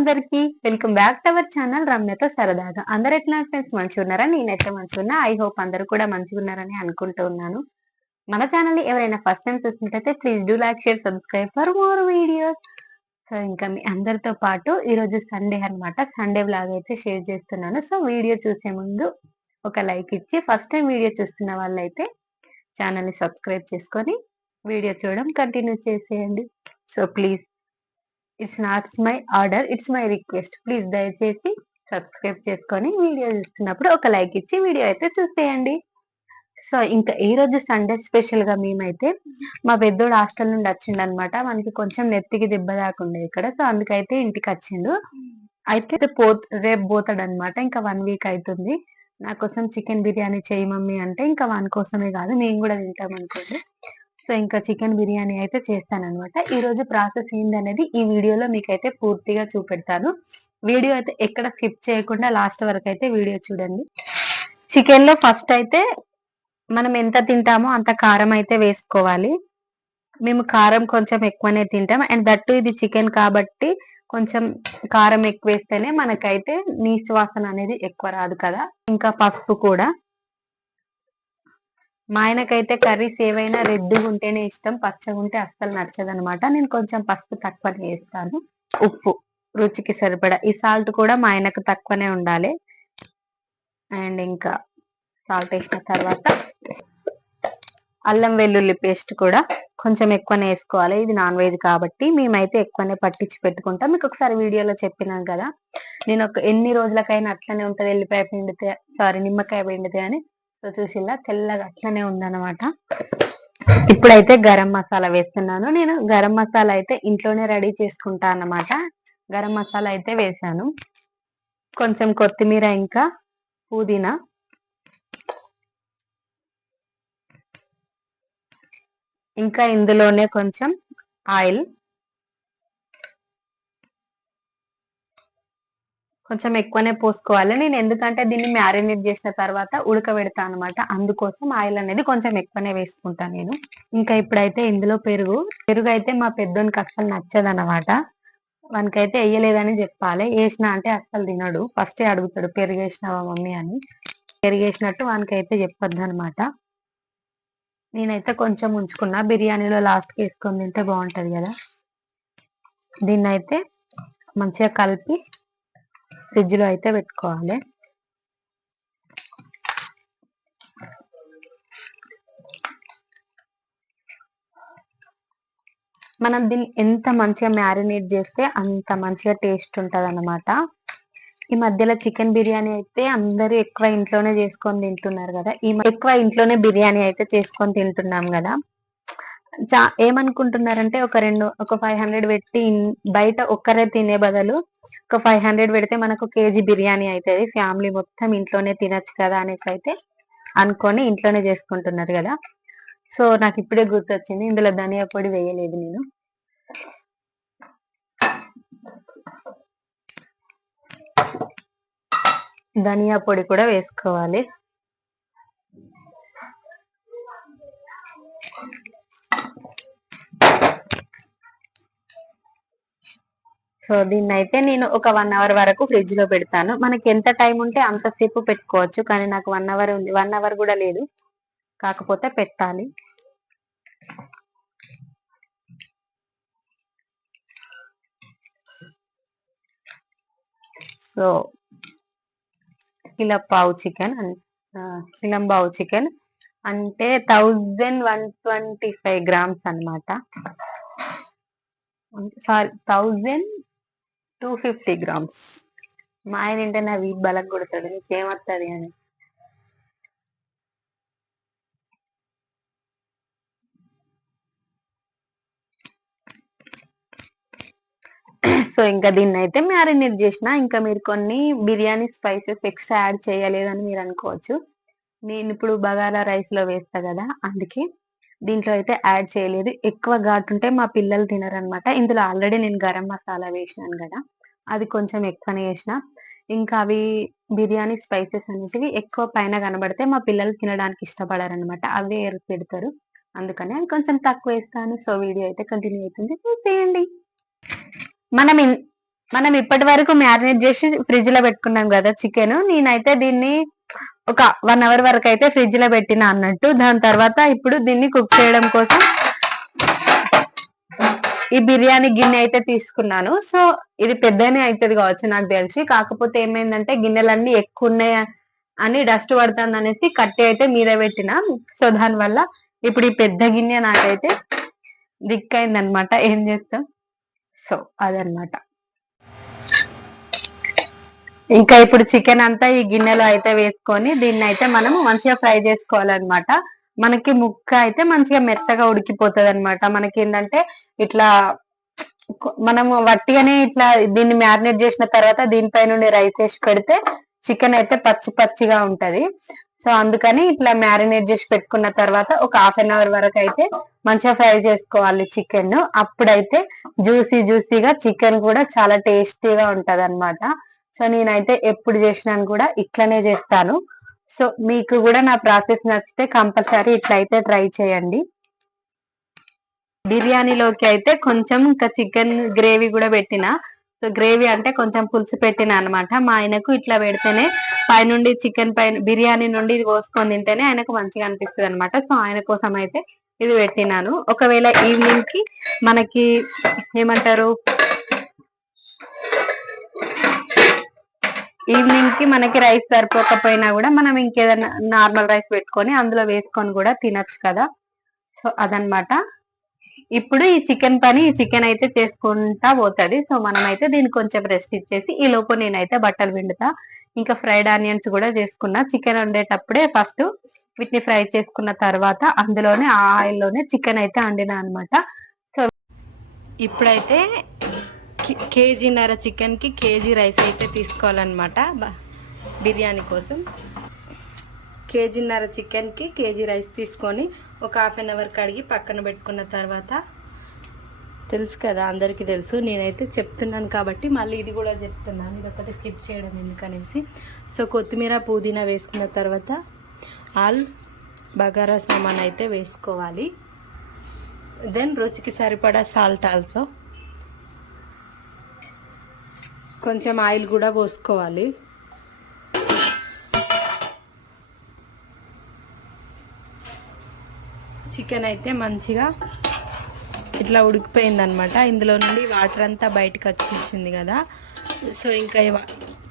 అందరికి welcome back to our channel రమ్యతో సరదాగా. అందరు ఎట్లా ఫ్రెండ్స్ మంచిగా ఉన్నారా నేనైతే మంచిగా ఉన్నా ఐ హోప్ అందరు కూడా మంచిగా ఉన్నారని అనుకుంటూ ఉన్నాను. మన ఛానల్ ఎవరైనా ఫస్ట్ టైం చూసినట్లయితే please do like share subscribe for more videos. So ఇంకా మీ అందరితో పాటు ఈరోజు సండే అన్నమాట. సండే బ్లాగ్ అయితే షేర్ చేస్తున్నాను. సో వీడియో చూసే ముందు ఒక లైక్ ఇచ్చి ఫస్ట్ టైం వీడియో చూస్తున్న వాళ్ళైతే అయితే ని సబ్స్క్రైబ్ చేసుకొని వీడియో చూడడం కంటిన్యూ చేసేయండి. So please it's not my order it's my request please దయచేసి సబ్స్క్రైబ్ చేసుకొని వీడియో చూస్తున్నప్పుడు ఒక లైక్ ఇచ్చి వీడియో అయితే చూసేయండి. సో ఇంకా ఈ రోజు సండే స్పెషల్గా మేమైతే మా పెద్దోడు హాస్టల్ నుండి వచ్చిండు అనమాట మనకి కొంచెం నెత్తికి దెబ్బ దాకుండే ఇక్కడ. సో అందుకైతే ఇంటికి వచ్చిండు. అయితే పో రేపు పోతాడు అనమాట ఇంకా వన్ వీక్ అవుతుంది నా కోసం చికెన్ బిర్యానీ చేయి మమ్మీ అంటే ఇంకా వన్ కోసమే కాదు. మేము కూడా తింటాం అనుకోండి. సో ఇంకా చికెన్ బిర్యానీ అయితే చేస్తాను అనమాట ఈ రోజు ప్రాసెస్ ఏందనేది ఈ వీడియోలో మీకైతే పూర్తిగా చూపెడతాను. వీడియో అయితే ఎక్కడ స్కిప్ చేయకుండా లాస్ట్ వరకు అయితే వీడియో చూడండి. చికెన్లో ఫస్ట్ అయితే మనం ఎంత తింటామో అంత కారం అయితే వేసుకోవాలి. మేము కారం కొంచెం ఎక్కువనే తింటాం. అండ్ దట్టు ఇది చికెన్ కాబట్టి కొంచెం కారం ఎక్కువ వేస్తేనే మనకైతే నీసు వాసన అనేది ఎక్కువ రాదు కదా. ఇంకా పసుపు కూడా. మా ఆయనకైతే కర్రీస్ ఏవైనా రెడ్గా ఉంటేనే ఇష్టం పచ్చగా ఉంటే అస్సలు నచ్చదు అనమాట నేను కొంచెం పసుపు తక్కువనే వేస్తాను ఉప్పు రుచికి సరిపడా. ఈ సాల్ట్ కూడా మా ఆయనకు తక్కువనే ఉండాలి. అండ్ ఇంకా సాల్ట్ వేసిన తర్వాత అల్లం వెల్లుల్లి పేస్ట్ కూడా కొంచెం ఎక్కువనే వేసుకోవాలి. ఇది నాన్ వెజ్ కాబట్టి మేమైతే ఎక్కువనే పట్టించి పెట్టుకుంటాం. మీకు ఒకసారి వీడియోలో చెప్పినాం కదా. నేను ఒక ఎన్ని రోజులకైనా అట్లనే ఉంటుంది. ఎల్లిపాయ పిండితే సారీ నిమ్మకాయ పిండితే అని సో చూసిందా తెల్లగా అట్లనే ఉందన్నమాట. ఇప్పుడైతే గరం మసాలా వేస్తున్నాను. నేను గరం మసాలా అయితే ఇంట్లోనే రెడీ చేసుకుంటా అన్నమాట. గరం మసాలా అయితే వేసాను. కొంచెం కొత్తిమీర ఇంకా పుదీనా. ఇంకా ఇందులోనే కొంచెం ఆయిల్. కొంచెం ఎక్కువనే పోసుకోవాలి. నేను ఎందుకంటే దీన్ని మ్యారినేట్ చేసిన తర్వాత ఉడకబెడతా అనమాట అందుకోసం ఆయిల్ అనేది కొంచెం ఎక్కువనే వేసుకుంటాను నేను. ఇంకా ఇప్పుడైతే ఇందులో పెరుగు. పెరుగు అయితే మా పెద్దోనికి అస్సలు నచ్చదనమాట వానికైతే వేయలేదని చెప్పాలి. వేసిన అంటే అస్సలు తినడు. ఫస్ట్ అడుగుతాడు పెరుగు వేసినావా మమ్మీ అని. పెరుగు వేసినట్టు వానికైతే చెప్పొద్దు అనమాట నేనైతే కొంచెం ఉంచుకున్నా. బిర్యానీలో లాస్ట్ వేసుకొని తింటే బాగుంటది కదా. దీన్నైతే మంచిగా కలిపి ఫ్రిడ్జ్లో అయితే పెట్టుకోవాలి. మనం దీన్ని ఎంత మంచిగా మ్యారినేట్ చేస్తే అంత మంచిగా టేస్ట్ ఉంటది అనమాట ఈ మధ్యలో చికెన్ బిర్యానీ అయితే అందరూ ఎక్కువ ఇంట్లోనే చేసుకొని తింటున్నారు కదా. ఈ ఎక్కువ ఇంట్లోనే బిర్యానీ అయితే చేసుకొని తింటున్నాం కదా. చా ఏమనుకుంటున్నారంటే ఒక రెండు ఒక ఫైవ్ హండ్రెడ్ పెట్టి బయట ఒక్కరే తినే బదులు ఒక ఫైవ్ హండ్రెడ్ పెడితే మనకు కేజీ బిర్యానీ అవుతుంది ఫ్యామిలీ మొత్తం ఇంట్లోనే తినొచ్చు కదా అనేసి అయితే అనుకొని ఇంట్లోనే చేసుకుంటున్నారు కదా. సో నాకు ఇప్పుడే గుర్తొచ్చింది. ఇందులో ధనియా పొడి వేయలేదు నేను. ధనియా పొడి కూడా వేసుకోవాలి. సో దీన్ని అయితే నేను ఒక వన్ అవర్ వరకు ఫ్రిడ్జ్లో పెడతాను. మనకి ఎంత టైం ఉంటే అంతసేపు పెట్టుకోవచ్చు. కానీ నాకు వన్ అవర్ ఉంది. వన్ అవర్ కూడా లేదు. కాకపోతే పెట్టాలి. సో కిలో పావు చికెన్ కిలం పావు చికెన్. అంటే thousand one twenty five grams అనమాట sorry thousand two fifty grams. మా ఆయన ఏంటంటే నా వీట్ బలక్ కొడతాడు నీకేమవుతుంది అని. సో ఇంకా దీన్ని అయితే మ్యారినేట్ చేసిన ఇంకా మీరు కొన్ని బిర్యానీ స్పైసెస్ ఎక్స్ట్రా యాడ్ చేయలేదని మీరు అనుకోవచ్చు. నేను ఇప్పుడు బగారా రైస్లో వేస్తా కదా అందుకే దీంట్లో అయితే యాడ్ చేయలేదు. ఎక్కువ ఘాటు ఉంటే మా పిల్లలు తినరనమాట. ఇందులో ఆల్రెడీ నేను గరం మసాలా వేసినాను కదా అది కొంచెం ఎక్కువనే వేసిన. ఇంకా అవి బిర్యానీ స్పైసెస్ అనేటివి ఎక్కువ పైన కనబడితే మా పిల్లలు తినడానికి ఇష్టపడారనమాట. అవే ఎరుపు పెడతారు. అందుకని అది కొంచెం తక్కువ వేస్తాను. సో వీడియో అయితే కంటిన్యూ అవుతుంది. చూసేయండి. మనం మనం ఇప్పటి వరకు మ్యారినేట్ చేసి ఫ్రిడ్జ్లో పెట్టుకున్నాం కదా చికెన్. నేనైతే దీన్ని ఒక వన్ అవర్ వరకు అయితే ఫ్రిడ్జ్లో పెట్టిన అన్నట్టు. దాని తర్వాత ఇప్పుడు దీన్ని కుక్ చేయడం కోసం ఈ బిర్యానీ గిన్నె అయితే తీసుకున్నాను. సో ఇది పెద్దనే అవుతుంది కావచ్చు నాకు తెలిసి. కాకపోతే ఏమైందంటే గిన్నెలన్నీ ఎక్కువ ఉన్నాయి అని డస్ట్ పడుతుంది అనేసి కట్టె అయితే మీద పెట్టిన. సో దాని వల్ల ఇప్పుడు ఈ పెద్ద గిన్నె నాకైతే దిక్కైందనమాట ఏం చేస్తాం? సో అదనమాట ఇంకా ఇప్పుడు చికెన్ అంతా ఈ గిన్నెలో అయితే వేసుకొని దీన్ని అయితే మనం మంచిగా ఫ్రై చేసుకోవాలన్నమాట. మనకి ముక్క అయితే మంచిగా మెత్తగా ఉడికిపోతుంది అనమాట మనకి ఏంటంటే ఇట్లా మనం మనము వట్టిగానే ఇట్లా దీన్ని మ్యారినేట్ చేసిన తర్వాత దీనిపై నుండి రైస్ వేసి పెడితే చికెన్ అయితే పచ్చి పచ్చిగా ఉంటది. సో అందుకని ఇట్లా మ్యారినేట్ చేసి పెట్టుకున్న తర్వాత ఒక హాఫ్ అన్ అవర్ వరకు అయితే మంచిగా ఫ్రై చేసుకోవాలి చికెన్. అప్పుడైతే జ్యూసీ జ్యూసీగా చికెన్ కూడా చాలా టేస్టీగా ఉంటది అనమాట సో నేనైతే ఎప్పుడు చేసినా కూడా ఇట్లనే చేస్తాను. సో మీకు కూడా నా ప్రాసెస్ నచ్చితే కంపల్సరీ ఇట్లా అయితే ట్రై చేయండి. బిర్యానీలోకి అయితే కొంచెం ఇంకా చికెన్ గ్రేవీ కూడా పెట్టిన. సో గ్రేవీ అంటే కొంచెం పులుసు పెట్టిన అన్నమాట. మా ఆయనకు ఇట్లా పెడితేనే పైనుండి చికెన్ పైన బిర్యానీ నుండి ఇది పోసుకొని తింటేనే ఆయనకు మంచిగా అనిపిస్తుంది అనమాట సో ఆయన కోసం అయితే ఇది పెట్టినాను. ఒకవేళ ఈవినింగ్కి మనకి ఏమంటారు ఈవినింగ్కి మనకి రైస్ సరిపోకపోయినా కూడా మనం ఇంకేదైనా నార్మల్ రైస్ పెట్టుకొని అందులో వేసుకొని కూడా తినచ్చు కదా. సో అదనమాట ఇప్పుడు ఈ చికెన్ పని ఈ చికెన్ అయితే చేసుకుంటా పోతుంది. సో మనం అయితే దీనికి కొంచెం రెస్ట్ ఇచ్చేసి ఈ లోపు నేనైతే బట్టలు పిండుతా. ఇంకా ఫ్రైడ్ ఆనియన్స్ కూడా చేసుకున్నా. చికెన్ వండేటప్పుడే ఫస్ట్ వీటిని ఫ్రై చేసుకున్న తర్వాత అందులోనే ఆ ఆయిల్లోనే చికెన్ అయితే వండినా అనమాట సో ఇప్పుడైతే కేజీన్నర చికెన్కి కేజీ రైస్ అయితే తీసుకోవాలన్నమాట. బ- బిర్యానీ కోసం. కేజీన్నర చికెన్కి కేజీ రైస్ తీసుకొని ఒక హాఫ్ అన్ అవర్ కడిగి పక్కన పెట్టుకున్న తర్వాత తెలుసు కదా అందరికీ తెలుసు నేనైతే చెప్తున్నాను కాబట్టి మళ్ళీ ఇది కూడా చెప్తున్నాను. ఇది ఒకటి స్కిప్ చేయడం ఎందుకనేసి. సో కొత్తిమీర పుదీనా వేసుకున్న తర్వాత ఆల్ బగారా సామాన్ అయితే వేసుకోవాలి. దెన్ రుచికి సరిపడా సాల్ట్ ఆల్సో. కొంచెం ఆయిల్ కూడా పోసుకోవాలి. చికెన్ అయితే మంచిగా ఇట్లా ఉడికిపోయింది అనమాట ఇందులో నుండి వాటర్ అంతా బయటకు వచ్చేసింది కదా. సో ఇంకా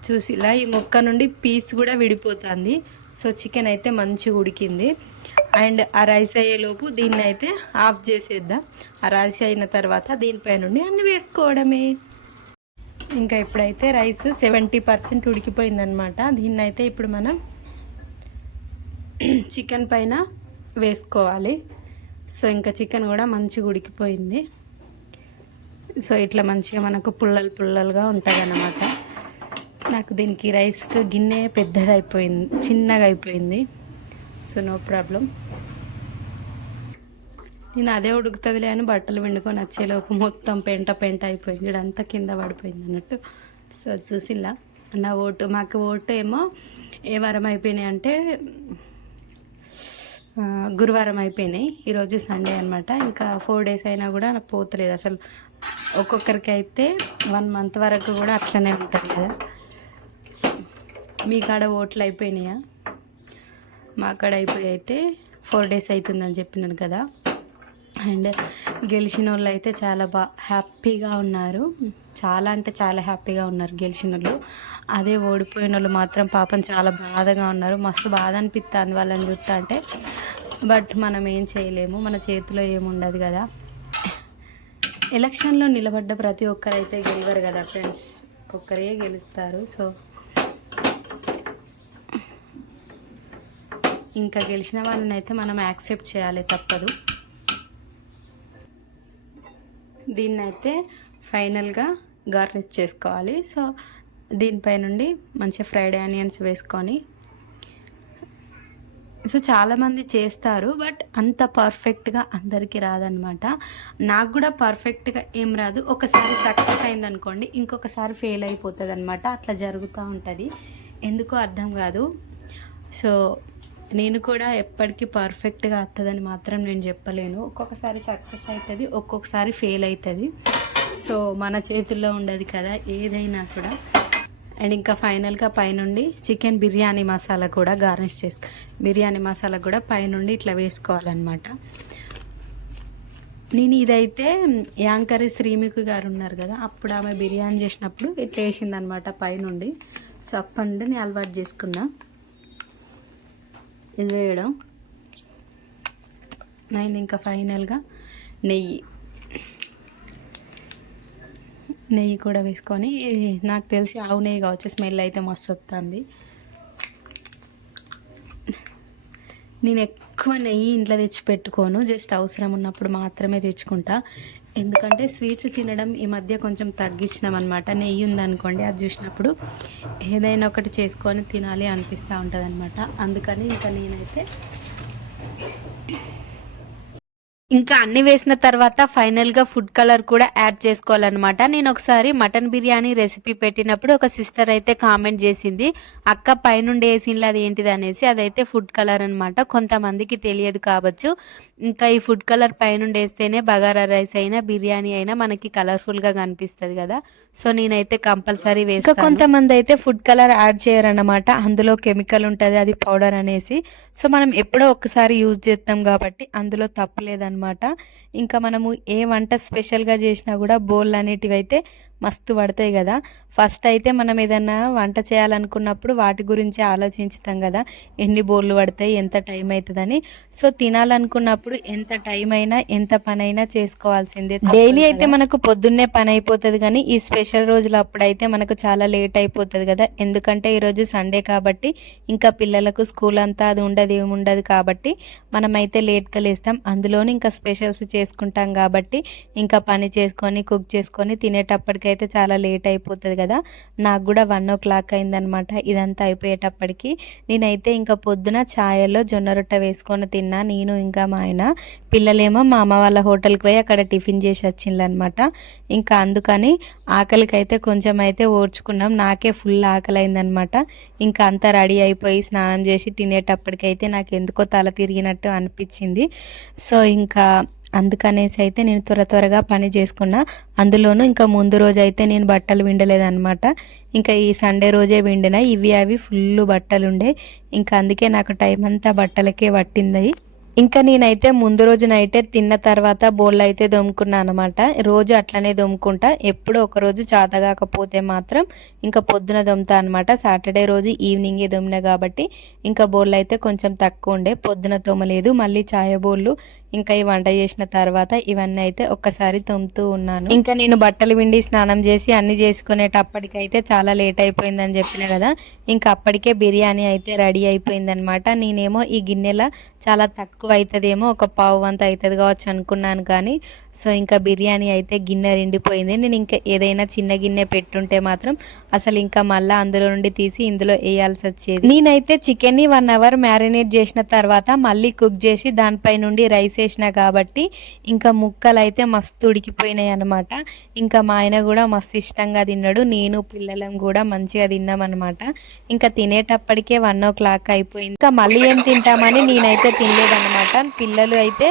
చూసి ఇలా ఈ ముక్క నుండి పీస్ కూడా విడిపోతుంది. సో చికెన్ అయితే మంచిగా ఉడికింది. అండ్ ఆ రైస్ అయ్యేలోపు దీన్ని అయితే ఆఫ్ చేసేద్దాం. ఆ రైస్ అయిన తర్వాత దీనిపై నుండి అన్ని వేసుకోవడమే. ఇంకా ఇప్పుడైతే రైస్ సెవెంటీ పర్సెంట్ ఉడికిపోయిందనమాట దీన్ని అయితే ఇప్పుడు మనం చికెన్ పైన వేసుకోవాలి. సో ఇంకా చికెన్ కూడా మంచిగా ఉడికిపోయింది. సో ఇట్లా మంచిగా మనకు పుల్లలు పుల్లలుగా ఉంటుంది అన్నమాట నాకు దీనికి రైస్కి గిన్నె పెద్దది అయిపోయింది చిన్నగా అయిపోయింది. So no problem. నేను అదే ఉడుకుతుందిలే అని బట్టలు పిండుకొని వచ్చేలోపు మొత్తం పెంట పెంట అయిపోయింది. అంతా కింద పడిపోయింది అన్నట్టు. సో చూసిలా. నా ఓటు మాకు ఓటు ఏమో ఏ వారం అయిపోయినాయి అంటే గురువారం అయిపోయినాయి. ఈరోజు సండే అనమాట ఇంకా ఫోర్ డేస్ అయినా కూడా నాకు పోతలేదు. అసలు ఒక్కొక్కరికి అయితే వన్ మంత్ వరకు కూడా అట్లనే ఉంటుంది కదా. మీ కాడ ఓట్లు అయిపోయినాయా? మా కాడ అయిపోయి అయితే ఫోర్ డేస్ అవుతుందని చెప్పినాను కదా. అండ్ గెలిచిన వాళ్ళు అయితే చాలా బా హ్యాపీగా ఉన్నారు. చాలా అంటే చాలా హ్యాపీగా ఉన్నారు గెలిచిన వాళ్ళు అదే ఓడిపోయిన వాళ్ళు మాత్రం పాపం చాలా బాధగా ఉన్నారు. మస్తు బాధ అనిపిస్తుంది వాళ్ళని చూస్తా అంటే. బట్ మనం ఏం చేయలేము. మన చేతిలో ఏముండదు కదా. ఎలక్షన్లో నిలబడ్డ ప్రతి ఒక్కరైతే గెలవరు కదా ఫ్రెండ్స్. ఒక్కరే గెలుస్తారు. సో ఇంకా గెలిచిన వాళ్ళని అయితే మనం యాక్సెప్ట్ చేయాలి తప్పదు. దీన్ని అయితే ఫైనల్గా గార్నిష్ చేసుకోవాలి. సో దీనిపై నుండి మంచిగా ఫ్రైడ్ ఆనియన్స్ వేసుకొని సో చాలామంది చేస్తారు బట్ అంత పర్ఫెక్ట్గా అందరికీ రాదనమాట. నాకు కూడా పర్ఫెక్ట్గా ఏం రాదు. ఒకసారి సక్సెస్ అయిందనుకోండి ఇంకొకసారి ఫెయిల్ అయిపోతుంది అనమాట అట్లా జరుగుతూ ఉంటుంది. ఎందుకో అర్థం కాదు. సో నేను కూడా ఎప్పటికీ పర్ఫెక్ట్గా వస్తుందని మాత్రం నేను చెప్పలేను. ఒక్కొక్కసారి సక్సెస్ అవుతుంది ఒక్కొక్కసారి ఫెయిల్ అవుతుంది సో మన చేతుల్లో ఉండదు కదా ఏదైనా కూడా. అండ్ ఇంకా ఫైనల్గా పైనుండి చికెన్ బిర్యానీ మసాలా కూడా గార్నిష్ చేసుకో బిర్యానీ మసాలా కూడా పైనుండి ఇట్లా వేసుకోవాలన్నమాట. నేను ఇదైతే యాంకర్ శ్రీమికు గారు ఉన్నారు కదా అప్పుడు ఆమె బిర్యానీ చేసినప్పుడు ఇట్లా వేసిందనమాట పైనుండి. సో అప్పటి నుండి నేను అలవాటు చేసుకున్నా. ఇది వేయడం నేను ఇంకా ఫైనల్గా నెయ్యి. నెయ్యి కూడా వేసుకొని నాకు తెలిసి ఆవు నెయ్యి కావచ్చు స్మెల్ అయితే మస్తు వస్తుంది నేను ఎక్కువ నెయ్యి ఇంట్లో తెచ్చి పెట్టుకోను జస్ట్ అవసరం ఉన్నప్పుడు మాత్రమే తెచ్చుకుంటా. ఎందుకంటే స్వీట్స్ తినడం ఈ మధ్య కొంచెం తగ్గించినాం అనమాట నెయ్యి ఉందనుకోండి అది చూసినప్పుడు ఏదైనా ఒకటి చేసుకొని తినాలి అనిపిస్తూ ఉంటుంది అనమాట అందుకని ఇంకా నేనైతే ఇంకా అన్ని వేసిన తర్వాత ఫైనల్గా ఫుడ్ కలర్ కూడా యాడ్ చేసుకోవాలన్నమాట. నేను ఒకసారి మటన్ బిర్యానీ రెసిపీ పెట్టినప్పుడు ఒక సిస్టర్ అయితే కామెంట్ చేసింది అక్క పైనుండి వేసింది అది ఏంటిది? అనేసి. అదైతే ఫుడ్ కలర్ అన్నమాట. కొంతమందికి తెలియదు కావచ్చు. ఇంకా ఈ ఫుడ్ కలర్ పైనుండి వేస్తేనే బగారా రైస్ అయినా బిర్యానీ అయినా మనకి కలర్ఫుల్గా కనిపిస్తుంది కదా. సో నేనైతే కంపల్సరీ వేస్తాను. కొంతమంది అయితే ఫుడ్ కలర్ యాడ్ చేయరన్నమాట. అందులో కెమికల్ ఉంటుంది అది పౌడర్ అనేసి. సో మనం ఎప్పుడో ఒక్కసారి యూజ్ చేస్తాం కాబట్టి అందులో తప్పలేదన్నమాట అనమాట. ఇంకా మనము ఏ వంట స్పెషల్గా చేసినా కూడా బోల్ అనేటివి అయితే మస్తు పడతాయి కదా. ఫస్ట్ అయితే మనం ఏదైనా వంట చేయాలనుకున్నప్పుడు వాటి గురించి ఆలోచించుతాం కదా. ఎన్ని బోర్లు పడతాయి ఎంత టైం అవుతుందని సో తినాలనుకున్నప్పుడు ఎంత టైం అయినా ఎంత పని అయినా చేసుకోవాల్సిందే డైలీ అయితే మనకు పొద్దున్నే పని అయిపోతుంది కానీ ఈ స్పెషల్ రోజులు అప్పుడైతే మనకు చాలా లేట్ అయిపోతుంది కదా. ఎందుకంటే ఈరోజు సండే కాబట్టి ఇంకా పిల్లలకు స్కూల్ అంతా అది ఉండదు ఏమి ఉండదు కాబట్టి మనమైతే లేట్గా లేస్తాం. అందులోని ఇంకా స్పెషల్స్ చేసుకుంటాం కాబట్టి ఇంకా పని చేసుకొని కుక్ చేసుకొని తినేటప్పటికైతే చాలా లేట్ అయిపోతుంది కదా. నాకు కూడా వన్ ఓ క్లాక్ అయిందనమాట ఇదంతా అయిపోయేటప్పటికి. నేనైతే ఇంకా పొద్దున ఛాయల్లో జొన్న రొట్టె వేసుకొని తిన్నా. నేను ఇంకా మా ఆయన పిల్లలేమో మా అమ్మ వాళ్ళ హోటల్కి పోయి అక్కడ టిఫిన్ చేసి వచ్చిండ్రు అనమాట ఇంకా అందుకని ఆకలికి అయితే కొంచెం అయితే ఓర్చుకున్నాం. నాకే ఫుల్ ఆకలి అయిందనమాట ఇంకా అంతా రెడీ అయిపోయి స్నానం చేసి తినేటప్పటికైతే నాకు ఎందుకో తల తిరిగినట్టు అనిపించింది. సో ఇంకా అందుకనేసి అయితే నేను త్వర త్వరగా పని చేసుకున్నా. అందులోనూ ఇంకా ముందు రోజు అయితే నేను బట్టలు విండలేదనమాట ఇంకా ఈ సండే రోజే విండిన. ఇవి అవి ఫుల్ బట్టలు ఉండే ఇంకా అందుకే నాకు టైం అంతా బట్టలకే పట్టింది. ఇంకా నేనైతే ముందు రోజు నైటే తిన్న తర్వాత బోళ్ళు అయితే దొమ్ముకున్నా అనమాట రోజు అట్లనే దొమ్ముకుంటా. ఎప్పుడో ఒక రోజు చాతగాకపోతే మాత్రం ఇంకా పొద్దున దొమ్ముతా అనమాట సాటర్డే రోజు ఈవినింగే దొమ్మినా కాబట్టి ఇంకా బోళ్ళు అయితే కొంచెం తక్కువ ఉండే పొద్దున తోమలేదు. మళ్ళీ చాయ బోళ్ళు ఇంకా ఈ వంట చేసిన తర్వాత ఇవన్నీ అయితే ఒక్కసారి తొమ్ముతూ ఉన్నాను. ఇంకా నేను బట్టలు విండి స్నానం చేసి అన్ని చేసుకునేటప్పటికైతే చాలా లేట్ అయిపోయిందని చెప్పిన కదా ఇంకా అప్పటికే బిర్యానీ అయితే రెడీ అయిపోయిందనమాట నేనేమో ఈ గిన్నెల చాలా తక్కువ అవుతుందేమో ఒక పావు వంత అవుతుంది కావచ్చు అనుకున్నాను కానీ సో ఇంకా బిర్యానీ అయితే గిన్నె నిండిపోయింది. నేను ఇంకా ఏదైనా చిన్న గిన్నె పెట్టుంటే మాత్రం అసలు ఇంకా మళ్ళీ అందులో నుండి తీసి ఇందులో వేయాల్సి వచ్చేది. నేనైతే చికెన్ని వన్ అవర్ మ్యారినేట్ చేసిన తర్వాత మళ్ళీ కుక్ చేసి దానిపై నుండి రైస్ వేసిన కాబట్టి ఇంకా ముక్కలు అయితే మస్తు ఉడికిపోయినాయి అనమాట ఇంకా మా ఆయన కూడా మస్తు ఇష్టంగా తిన్నాడు. నేను పిల్లలం కూడా మంచిగా తిన్నామన్నమాట. ఇంకా తినేటప్పటికే వన్ ఓ క్లాక్ అయిపోయింది. ఇంకా మళ్ళీ ఏం తింటామని నేనైతే తినలేదన్నమాట. పిల్లలు అయితే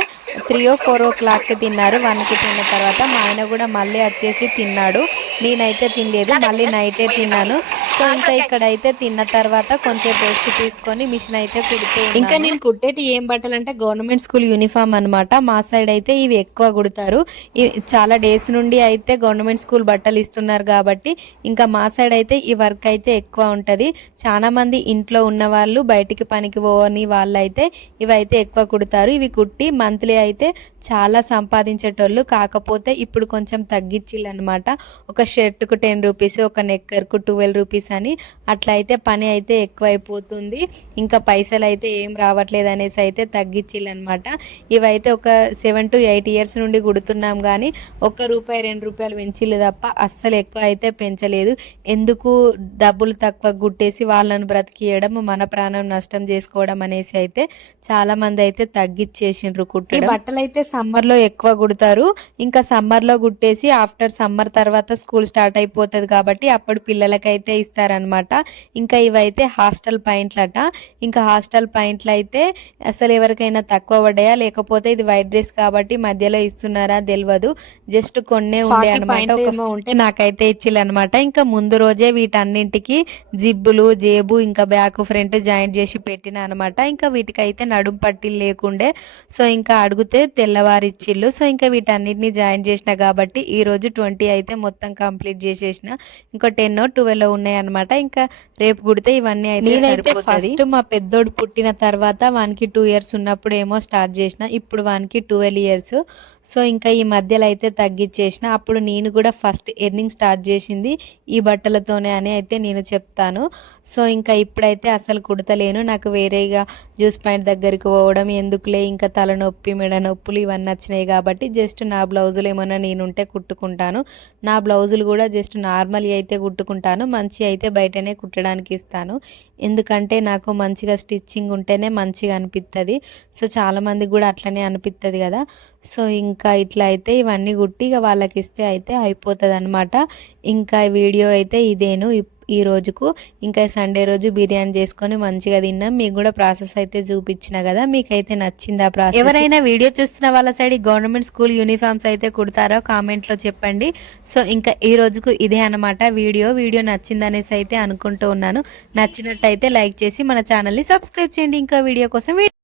త్రీ ఓ ఫోర్ ఓ క్లాక్కి తిన్నారు. వన్కి తిన్న తర్వాత మా ఆయన కూడా మళ్ళీ వచ్చేసి తిన్నాడు. నేనైతే తినలేదు. మళ్ళీ నైటే తిన్నాను. సో ఇంకా ఇక్కడైతే తిన్న తర్వాత కొంచెం రెస్ట్ తీసుకొని మిషన్ అయితే కుడుతూ ఇంకా నేను కుట్టేటి ఏం బట్టలు అంటే గవర్నమెంట్ స్కూల్ యూనిఫామ్ అన్నమాట మా సైడ్ అయితే ఇవి ఎక్కువ కుడతారు. ఇవి చాలా డేస్ నుండి అయితే గవర్నమెంట్ స్కూల్ బట్టలు ఇస్తున్నారు కాబట్టి ఇంకా మా సైడ్ అయితే ఈ వర్క్ అయితే ఎక్కువ ఉంటుంది. చాలా మంది ఇంట్లో ఉన్న వాళ్ళు బయటికి పనికి పోవని వాళ్ళు అయితే ఇవైతే ఎక్కువ కుడతారు. ఇవి కుట్టి మంత్లీ అయితే చాలా సంపాదించేటోళ్ళు కాకపోతే ఇప్పుడు కొంచెం తగ్గించిల్లు అనమాట ఒక షర్ట్కు టెన్ రూపీస్ ఒక నెక్కర్కు ట్వెల్వ్ రూపీస్ అని అట్లా అయితే పని అయితే ఎక్కువైపోతుంది. ఇంకా పైసలు అయితే ఏం రావట్లేదు అనేసి అయితే తగ్గించిల్లు అనమాట అయితే ఒక సెవెన్ టు ఎయిట్ ఇయర్స్ నుండి కుడుతున్నాం కానీ ఒక్క రూపాయి రెండు రూపాయలు పెంచిల్లు తప్ప అస్సలు ఎక్కువ అయితే పెంచలేదు. ఎందుకు డబ్బులు తక్కువ గుట్టేసి వాళ్ళను బ్రతికియడం మన ప్రాణం నష్టం చేసుకోవడం అనేసి అయితే చాలా మంది అయితే తగ్గిచ్చేసిండ్రు కుట్టి బట్టలు అయితే సమ్మర్లో ఎక్కువ కుడతారు ఇంకా సమ్మర్లో కుట్టేసి ఆఫ్టర్ సమ్మర్ తర్వాత స్కూల్ స్టార్ట్ అయిపోతుంది కాబట్టి అప్పుడు పిల్లలకైతే ఇస్తారనమాట ఇంకా ఇవైతే హాస్టల్ పాయింట్లట. ఇంకా హాస్టల్ పాయింట్లు అయితే అసలు ఎవరికైనా తక్కువ పడ్డాయా? లేకపోతే ఇది వైట్ డ్రెస్ కాబట్టి మధ్యలో ఇస్తున్నారా తెలియదు జస్ట్ కొన్నే ఉండే అనమాట ఉంటే నాకైతే ఇచ్చిల్లనమాట ఇంకా ముందు రోజే వీటన్నింటికి జిబ్బులు జేబు ఇంకా బ్యాక్ ఫ్రంట్ జాయింట్ చేసి పెట్టిన అనమాట ఇంకా వీటికైతే నడుం పట్టీలు లేకుండే. సో ఇంకా అడిగితే తెల్లవారు ఇచ్చిళ్ళు సో ఇంకా వీటన్నిటిని జాయిన్ చేసిన కాబట్టి ఈ రోజు ట్వంటీ అయితే మొత్తం కంప్లీట్ చేసేసిన. ఇంకా టెన్ ట్వెల్వ్ ఉన్నాయి అనమాట ఇంకా రేపు కుడితే ఇవన్నీ అయితే నేనైతే ఫస్ట్ మా పెద్దోడు పుట్టిన తర్వాత వానికి టూ ఇయర్స్ ఉన్నప్పుడు ఏమో స్టార్ట్ చేసిన. ఇప్పుడు వానికి ట్వెల్వ్ ఇయర్స్. సో ఇంకా ఈ మధ్యలో అయితే తగ్గించేసిన అప్పుడు నేను కూడా ఫస్ట్ ఎర్నింగ్ స్టార్ట్ చేసింది ఈ బట్టలతోనే అని అయితే నేను చెప్తాను. సో ఇంకా ఇప్పుడైతే అసలు కుడతలేను. నాకు వేరేగా జ్యూస్ పాయింట్ దగ్గరికి పోవడం ఎందుకులే? ఇంకా తలనొప్పి మెడ నొప్పులు ఇవన్నీ వచ్చినాయి కాబట్టి జస్ట్ నా బ్లౌజులు ఏమైనా నేను ఉంటే కుట్టుకుంటాను. నా బ్లౌజులు కూడా జస్ట్ నార్మల్గా అయితే కుట్టుకుంటాను. మంచి అయితే బయటనే కుట్టడానికి ఇస్తాను. ఎందుకంటే నాకు మంచిగా స్టిచ్చింగ్ ఉంటేనే మంచిగా అనిపిస్తుంది సో చాలామంది కూడా అట్లనే అనిపిస్తుంది కదా. సో ఇంకా ఇట్లా అయితే ఇవన్నీ కుట్టి ఇక వాళ్ళకి ఇస్తే అయితే అయిపోతుంది అనమాట ఇంకా వీడియో అయితే ఇదేను. ఈ రోజుకు ఇంకా సండే రోజు బిర్యానీ చేసుకొని మంచిగా తిన్నాం. మీకు కూడా ప్రాసెస్ అయితే చూపించిన కదా. మీకైతే నచ్చింది ఆ ప్రాసెస్? ఎవరైనా వీడియో చూస్తున్న వాళ్ళ సైడ్ గవర్నమెంట్ స్కూల్ యూనిఫామ్స్ అయితే కుడతారో కామెంట్లో చెప్పండి. సో ఇంకా ఈ రోజుకు ఇదే అనమాట వీడియో. వీడియో నచ్చిందనేసి అయితే అనుకుంటూ ఉన్నాను. నచ్చినట్టయితే లైక్ చేసి మన ఛానల్ని సబ్స్క్రైబ్ చేయండి. ఇంకా వీడియో కోసం